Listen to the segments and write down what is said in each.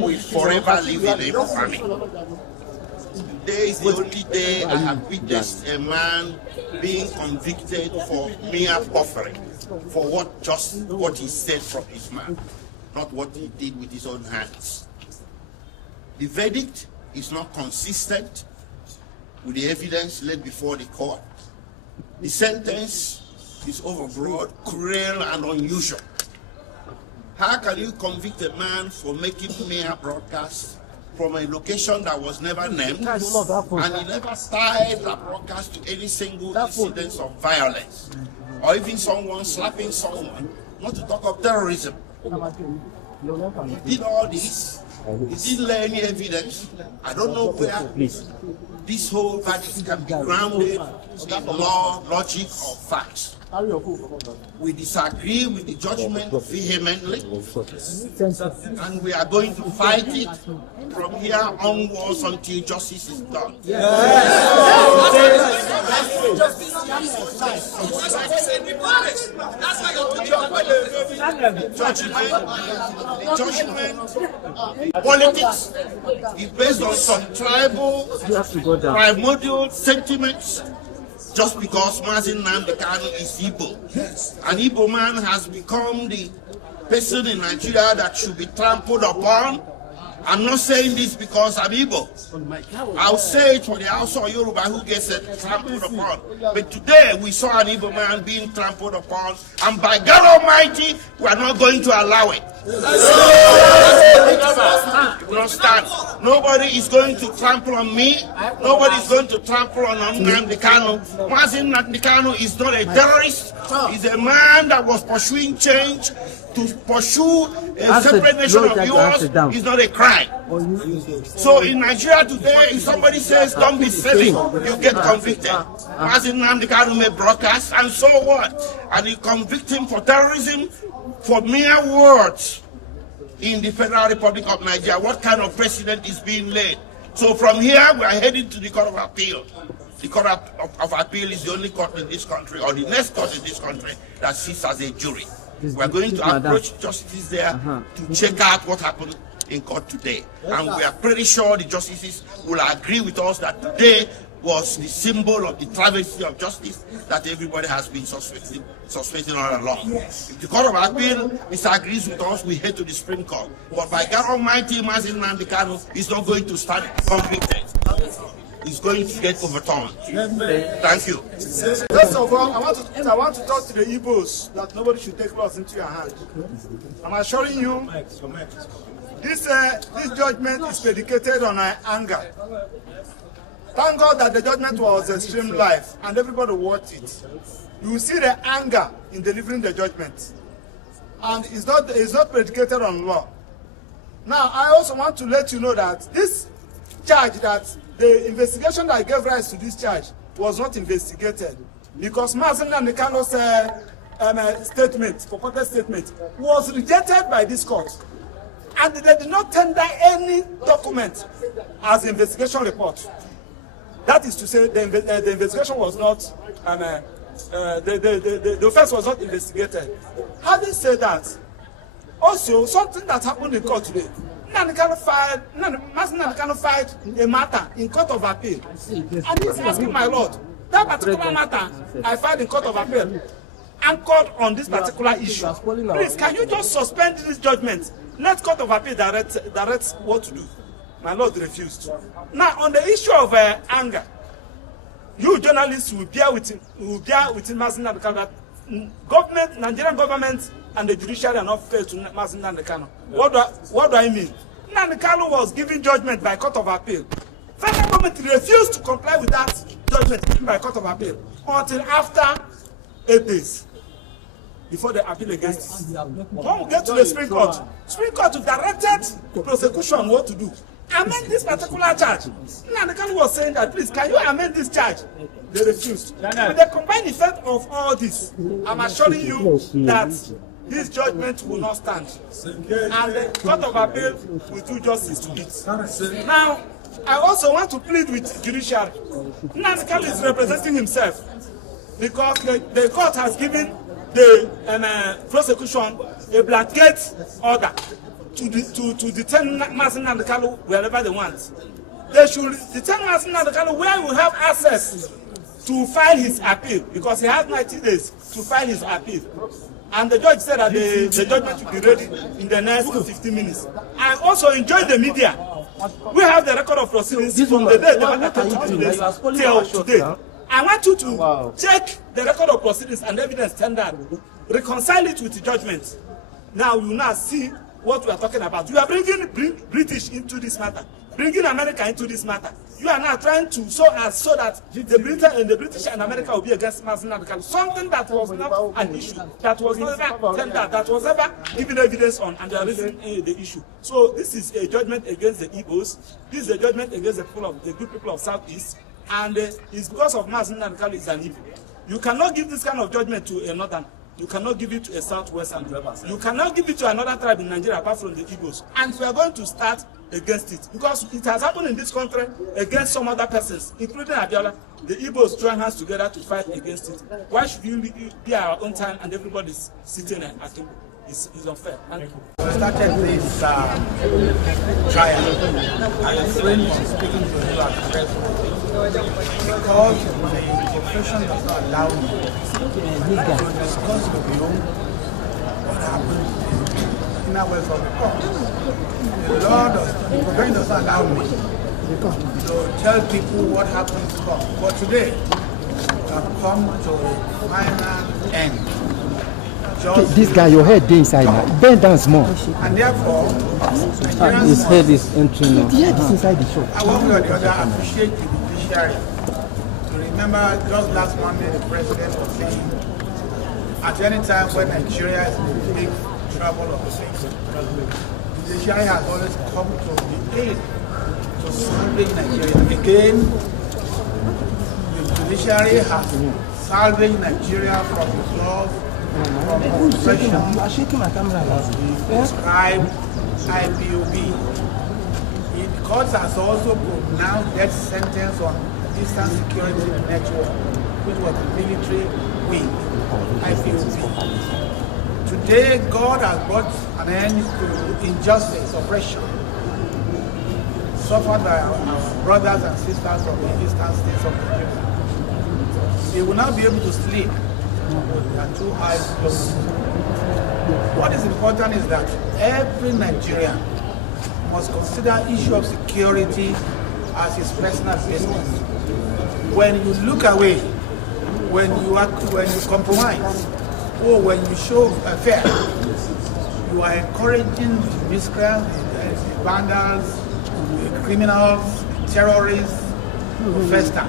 will forever live in infamy. Today is the only day I have witnessed a man being convicted for mere buffering, for what he said from his mouth, not what he did with his own hands. The verdict is not consistent with the evidence laid before the court. The sentence is overbroad, cruel, and unusual. How can you convict a man for making mere broadcasts from a location that was never named, and he never tied that broadcast to any single incident of violence, or even someone slapping someone, not to talk of terrorism? He did all this. He didn't lay any evidence. I don't know where this whole verdict can be grounded in law, logic, or facts. We disagree with the judgment vehemently, and we are going to fight it from here onwards until justice is done. Judgment, politics is based on some tribal, primordial sentiments. Just because Nnamdi Kanu is Igbo. An Igbo man has become the person in Nigeria that should be trampled upon. I'm not saying this because I'm Igbo. I'll say it for the Hausa or Yoruba who gets trampled upon. But today we saw an Igbo man being trampled upon, and by God Almighty, we are not going to allow it. Nobody is going to trample on me. Nobody is going to trample on Nnamdi Kanu. Nnamdi Kanu is not a terrorist. He's a man that was pursuing change. To pursue a separate nation of yours is not a crime. So in Nigeria today, if somebody says don't be silly, you get convicted. Nnamdi Kanu may broadcast, and so what? And you convict him for terrorism, for mere words in the Federal Republic of Nigeria. What kind of precedent is being laid? So from here, we are heading to the Court of Appeal. The Court of Appeal is the only court in this country, or the next court in this country, that sits as a jury. We are going to approach justices there to check out what happened in court today. And we are pretty sure the justices will agree with us that today was the symbol of the travesty of justice that everybody has been suspecting all along. If the Court of Appeal disagrees with us, we head to the Supreme Court. But by God Almighty, Nnamdi Kanu is not going to stand convicted. Is going to get overturned. Thank you. First of all, I want to talk to the Igbos that nobody should take laws into your hand. I'm assuring you, this judgment is predicated on anger. Thank God that the judgment was streamed live and everybody watched it. You will see the anger in delivering the judgment, and it's not predicated on law. Now, I also want to let you know that this charge, that the investigation that gave rise to this charge was not investigated, because Nnamdi Kanu's statement, purported statement, was rejected by this court, and they did not tender any document as investigation report. That is to say, the investigation was not, the offense was not investigated. Having said that, also something that happened in court today. Nnamdi Kanu filed a matter in Court of Appeal, and he's asking, my lord, that particular matter I filed in Court of Appeal anchored on this particular issue. Please, can you just suspend this judgment? Let Court of Appeal direct what to do. My lord refused. Now, on the issue of anger, you journalists will bear with Nnamdi Kanu that government, Nigerian government, and the judiciary are not fair to Nnamdi Kanu. What do I mean? Nnamdi Kanu was given judgment by Court of Appeal. Federal government refused to comply with that judgment given by Court of Appeal until after 8 days before the appeal against it. When we get to the Supreme Court directed the prosecution what to do. Amend this particular charge. Nnamdi Kanu was saying that, please, can you amend this charge? They refused. With the combined effect of all this, I'm assuring you that this judgment will not stand, and the Court of Appeal will do justice to it. Now, I also want to plead with judiciary. Nnamdi Kanu is representing himself, because the court has given the prosecution a blanket order to detain Nnamdi Kanu wherever they want. They should detain Nnamdi Kanu where we have access to file his appeal, because he has 90 days to file his appeal. And the judge said that the judgment will be ready in the next 15 minutes. And also enjoy the media. We have the record of proceedings from the day they till today. I want you to check the record of proceedings and evidence tendered, reconcile it with the judgment. Now you now see what we are talking about. You are bringing British into this matter, bringing America into this matter. You are now trying to so that the British and America will be against Nnamdi Kanu. Something that was not an issue, that was never tendered, that was never given evidence on, and they are raising the issue. So this is a judgment against the Igbos. This is a judgment against the good people of Southeast, and it's because of Nnamdi Kanu is an evil. You cannot give this kind of judgment to a northern. You cannot give it to a southwestern. You cannot give it to another tribe in Nigeria apart from the Igbos. And we are going to start against it, because it has happened in this country against some other persons, including Abiola. The Igbos join hands together to fight against it. Why should you be our own time and everybody's sitting at table? It's unfair. Thank you. We started this trial. I refrained from speaking to you at the press because the profession does not allow me to discuss with you what happened in our West of the court. The profession does not allow me to tell people what happened to court. But today, we have come to a final end. This guy, your head inside now. Bend down small. And therefore, his head is entering now. The head is inside the shop. I want to the other appreciate the judiciary. To remember, just last Monday, the president was saying, at any time when Nigeria is in big trouble or things, the judiciary has always come to the aid to salvage Nigeria. Again, the judiciary has salvaged Nigeria from the laws, from oppression of the prescribed IPOB. The court has also pronounced death sentence on Eastern Security Network, which was the military wing, IPOB. Today, God has brought an end to injustice, oppression, suffered by our brothers and sisters from the eastern states of Nigeria. They will not be able to sleep with their two eyes closed. What is important is that every Nigerian must consider issue of security as his personal business. When you look away, when you compromise, or when you show fear, you are encouraging the miscreants, the vandals, the criminals, the terrorists to fester.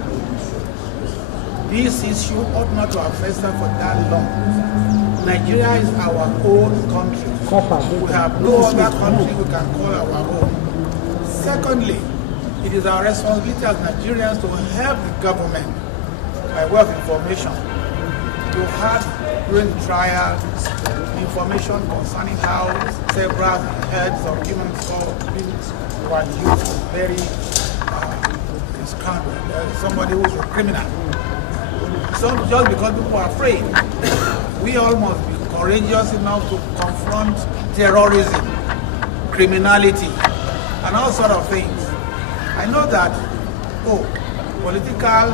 This issue ought not to have festered for that long. Nigeria is our own country. We have no other country we can call our own. Secondly, it is our responsibility as Nigerians to help the government by way of information to have during the trial information concerning how several heads of human beings were used very somebody who is a criminal. So just because people are afraid, we all must be courageous enough to confront terrorism, criminality, and all sort of things. I know that, political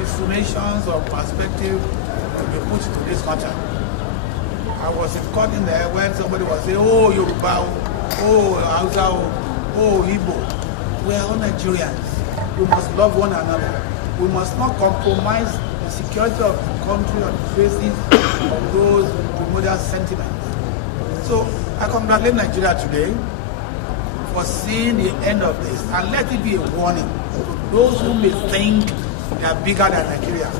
insinuations or perspective will be put to this matter. I was in court in there when somebody was saying, oh, Yoruba, oh, Hausa, oh, Igbo. We are all Nigerians. We must love one another. We must not compromise the security of the country on the basis of those modern sentiments. So I congratulate Nigeria today for seeing the end of this, and let it be a warning to those who may think they are bigger than Nigeria.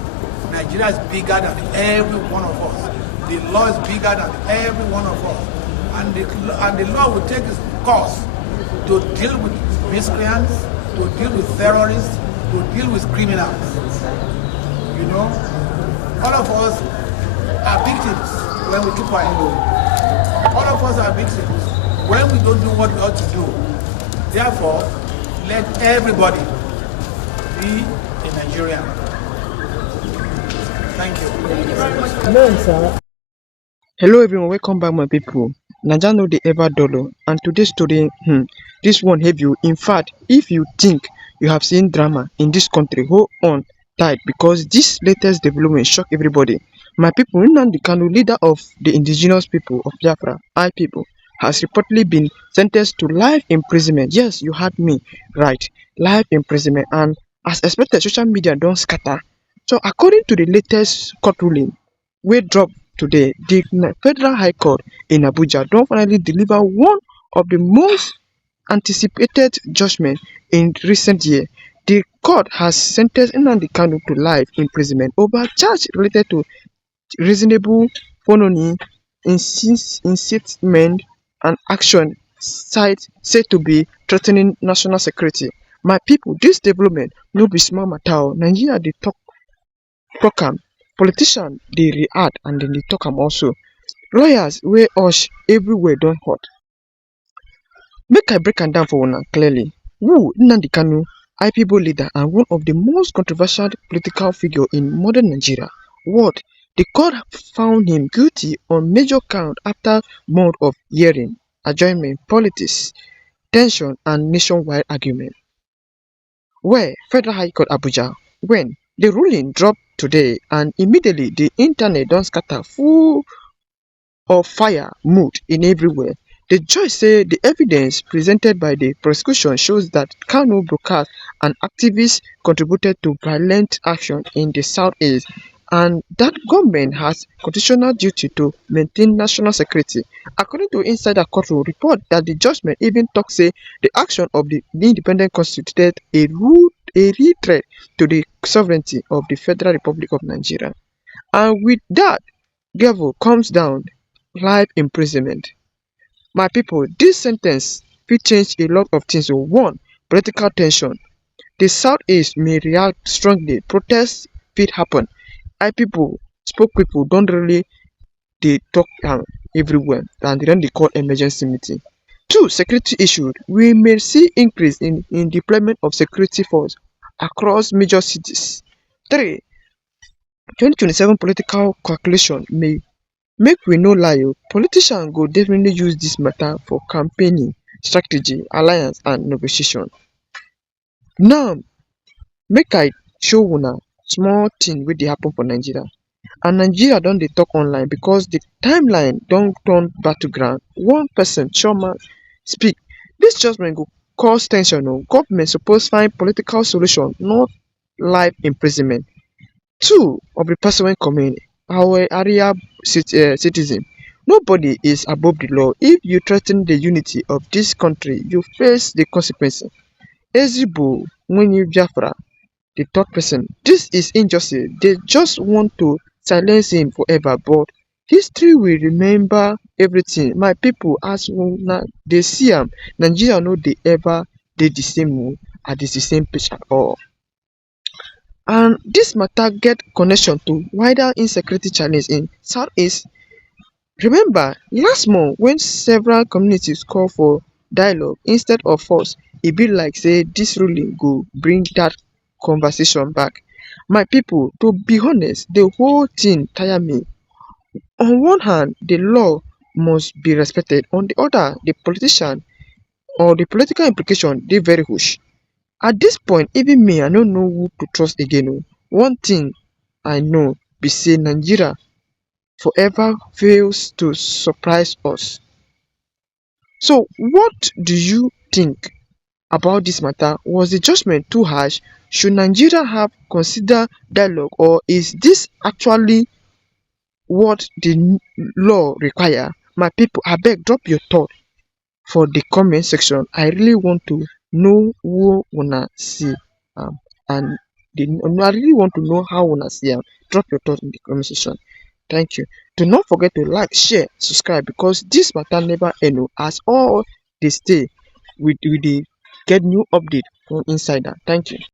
Nigeria is bigger than every one of us. The law is bigger than every one of us, and the law will take its course to deal with miscreants, to deal with terrorists, to deal with criminals. You know, all of us are victims when we keep quiet. All of us are victims when we don't do what we ought to do. Therefore, let everybody be a Nigerian. Thank you. Hello everyone, welcome back my people. Naija no dey ever dull o, and today's story dis one heavy o. In fact, if you think you have seen drama in dis country, hold on tight because dis latest development shock everybody. My pipu, Nnamdi Kanu, leader of the indigenous people of Biafra (IPOB), has reportedly been sen ten ced to life imprisonment. Yes, you heard me right, life imprisonment, and as expected social media don scatter. So according to the latest court ruling wey drop today, the Federal High Court in Abuja don finally deliver one of the most anticipated judgment in recent years. The court has sen ten ced Nnamdi Kanu to life imprisonment over charges related to reasonable felony, incitement, and action said to be threatening national security. My people, dis development no be small matter o. Nigeria dey talk am, politicians dey react and dem dey talk am also. Lawyers wey hush everywhere don hot. Make I break am down for una clearly. Who Nnamdi Kanu, IPOB leader and one of the most controversial political figure in modern Nigeria. What? The court found him guilty on major counts after months of hearing, adjournment, politics, tension and nationwide argument. Where? Federal High Court Abuja. When? The ruling dropped today and immediately the internet don scatter full of fire mood in everywhere. The judge said the evidence presented by the prosecution shows that Kanu broadcast and activists contributed to violent action in the southeast and that government has constitutional duty to maintain national security. According to insider courtroom report that the judgment even talk say the action of the independent constituted a real threat to the sovereignty of the Federal Republic of Nigeria. And with that gavel comes down life imprisonment. My people, this sen ten ce fit change a lot of things. One, political tension. The southeast may react strongly, protests fit happen. IPOB spokespeople don really dey talk am everywhere and dem don dey call emergency meeting. Two, security issue. We may see increase in deployment of security force across major cities. Three, 2027 political calculation may make we no lie o, politicians go definitely use dis matter for campaigning strategy, alliance and negotiation. Now make I show una small thing wey dey happen for Nigeria and Nigeria don dey talk online because the timeline don turn battleground. One person Chioma speak, dis judgement go cause ten sion o, government suppose find political solution not life imprisonment. Two of the person wey comment, our area citizen, nobody is above the law. If you threa ten the unity of dis country you face the consequences. Ezigbo Nwunye Biafra, the third person, dis is injustice, they just want to silence him forever but history will remember everything. My people, as una dey see am, Nigeria no dey ever dey the same o, at the same page at all. And dis matter get connection to wider insecurity challenge in southeast. Remember last month when several communities call for dialogue instead of force, e be like say dis ruling go bring dat conversation back. My people, to be honest, the whole thing tire me. On one hand, the law must be respected, on the other, the politician or the political implication dey very hush. At dis point, even me, I no know who to trust again o. One thing I know be say Nigeria forever fails to surprise us. So what do you think about dis matter? Was the judgement too harsh? Should Nigeria have considered dialogue or is dis actually what the law require? My people, abeg drop your thought for the comment section. I really want to know who una see am and I really want to know how una see am. Drop your thought in the comment section. Thank you. Do not forget to like, share, subscribe because dis matter never end o. As all dey stay we dey get new update from insider. Thank you.